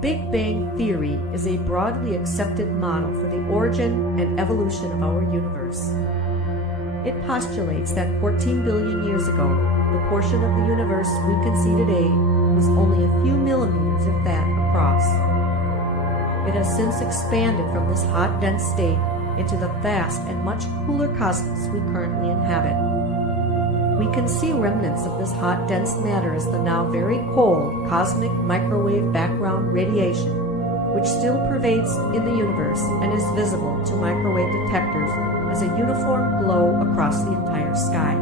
Big Bang Theory is a broadly accepted model for the origin and evolution of our universe. It postulates that 14 billion years ago, the portion of the universe we can see today was only a few millimeters, if that, across. It has since expanded from this hot, dense state into the vast and much cooler cosmos we currently inhabit. We can see remnants of this hot, dense matter as the now very cold cosmic microwave background radiation, which still pervades in the universe and is visible to microwave detectors as a uniform glow across the entire sky.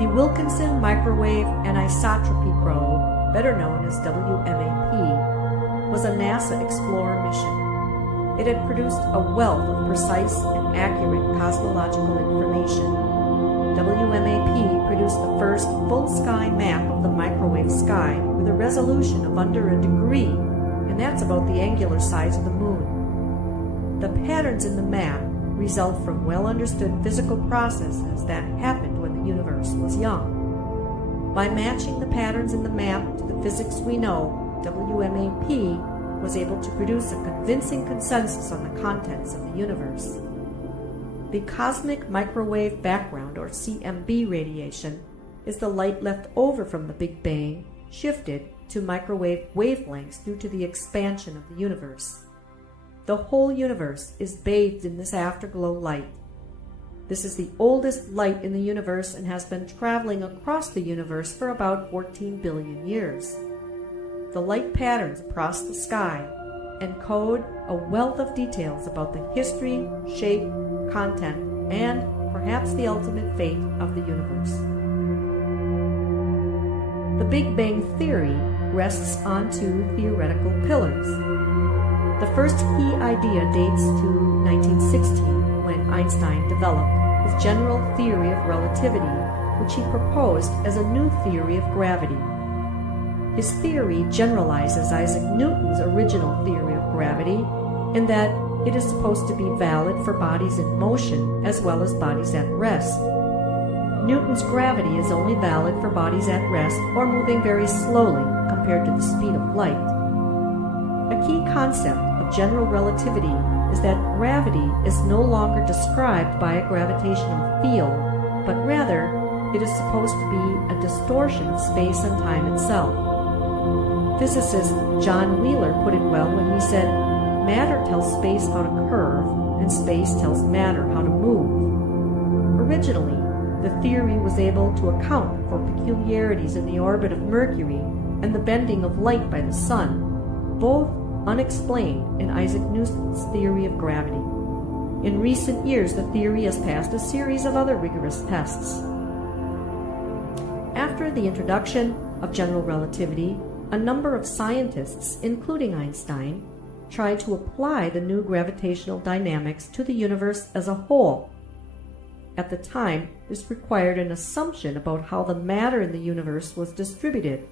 The Wilkinson Microwave Anisotropy Probe, better known as WMAP, was a NASA Explorer mission. It had produced a wealth of precise and accurate cosmological information. WMAP produced the first full-sky map of the microwave sky with a resolution of under a degree, and that's about the angular size of the moon. The patterns in the map result from well-understood physical processes that happened when the universe was young. By matching the patterns in the map to the physics we know, WMAP was able to produce a convincing consensus on the contents of the universe. The cosmic microwave background, or CMB radiation, is the light left over from the Big Bang, shifted to microwave wavelengths due to the expansion of the universe. The whole universe is bathed in this afterglow light. This is the oldest light in the universe and has been traveling across the universe for about 14 billion years. The light patterns across the sky encode a wealth of details about the history, shape, content, and perhaps the ultimate fate of the universe. The Big Bang Theory rests on two theoretical pillars. The first key idea dates to 1916, when Einstein developed his general theory of relativity, which he proposed as a new theory of gravity. His theory generalizes Isaac Newton's original theory of gravity in that it is supposed to be valid for bodies in motion as well as bodies at rest. Newton's gravity is only valid for bodies at rest or moving very slowly compared to the speed of light. A key concept of general relativity is that gravity is no longer described by a gravitational field, but rather it is supposed to be a distortion of space and time itself. Physicist John Wheeler put it well when he said, "Matter tells space how to curve, and space tells matter how to move." Originally, the theory was able to account for peculiarities in the orbit of Mercury and the bending of light by the sun, both unexplained in Isaac Newton's theory of gravity. In recent years, the theory has passed a series of other rigorous tests. After the introduction of general relativity, a number of scientists, including Einstein, tried to apply the new gravitational dynamics to the universe as a whole. At the time, this required an assumption about how the matter in the universe was distributed.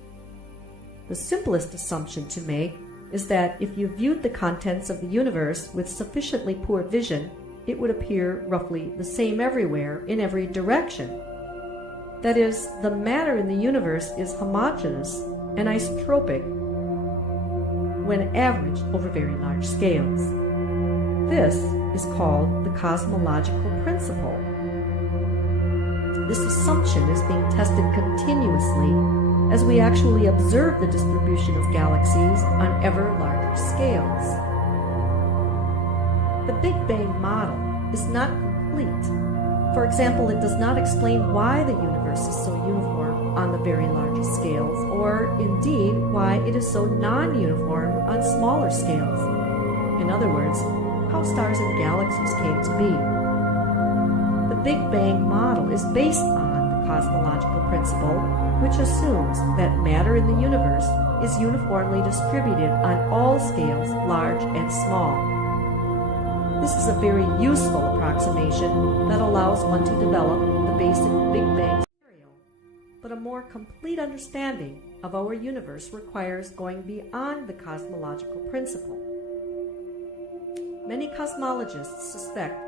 The simplest assumption to make is that if you viewed the contents of the universe with sufficiently poor vision, it would appear roughly the same everywhere in every direction. That is, the matter in the universe is homogeneous and isotropic when averaged over very large scales. This is called the cosmological principle. This assumption is being tested continuously as we actually observe the distribution of galaxies on ever larger scales. The Big Bang model is not complete. For example, it does not explain why the universe is so uniform on the very largest scales, or indeed why it is so non-uniform on smaller scales. In other words, how stars and galaxies came to be. The Big Bang model is based on the cosmological principle, which assumes that matter in the universe is uniformly distributed on all scales, large and small. This is a very useful approximation that allows one to develop the basic Big Bang scenario, but a more complete understanding of our universe requires going beyond the cosmological principle. Many cosmologists suspect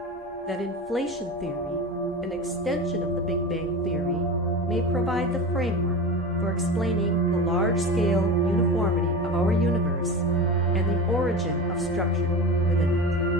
that inflation theory, an extension of the Big Bang theory, may provide the framework for explaining the large-scale uniformity of of our universe and the origin of structure within it.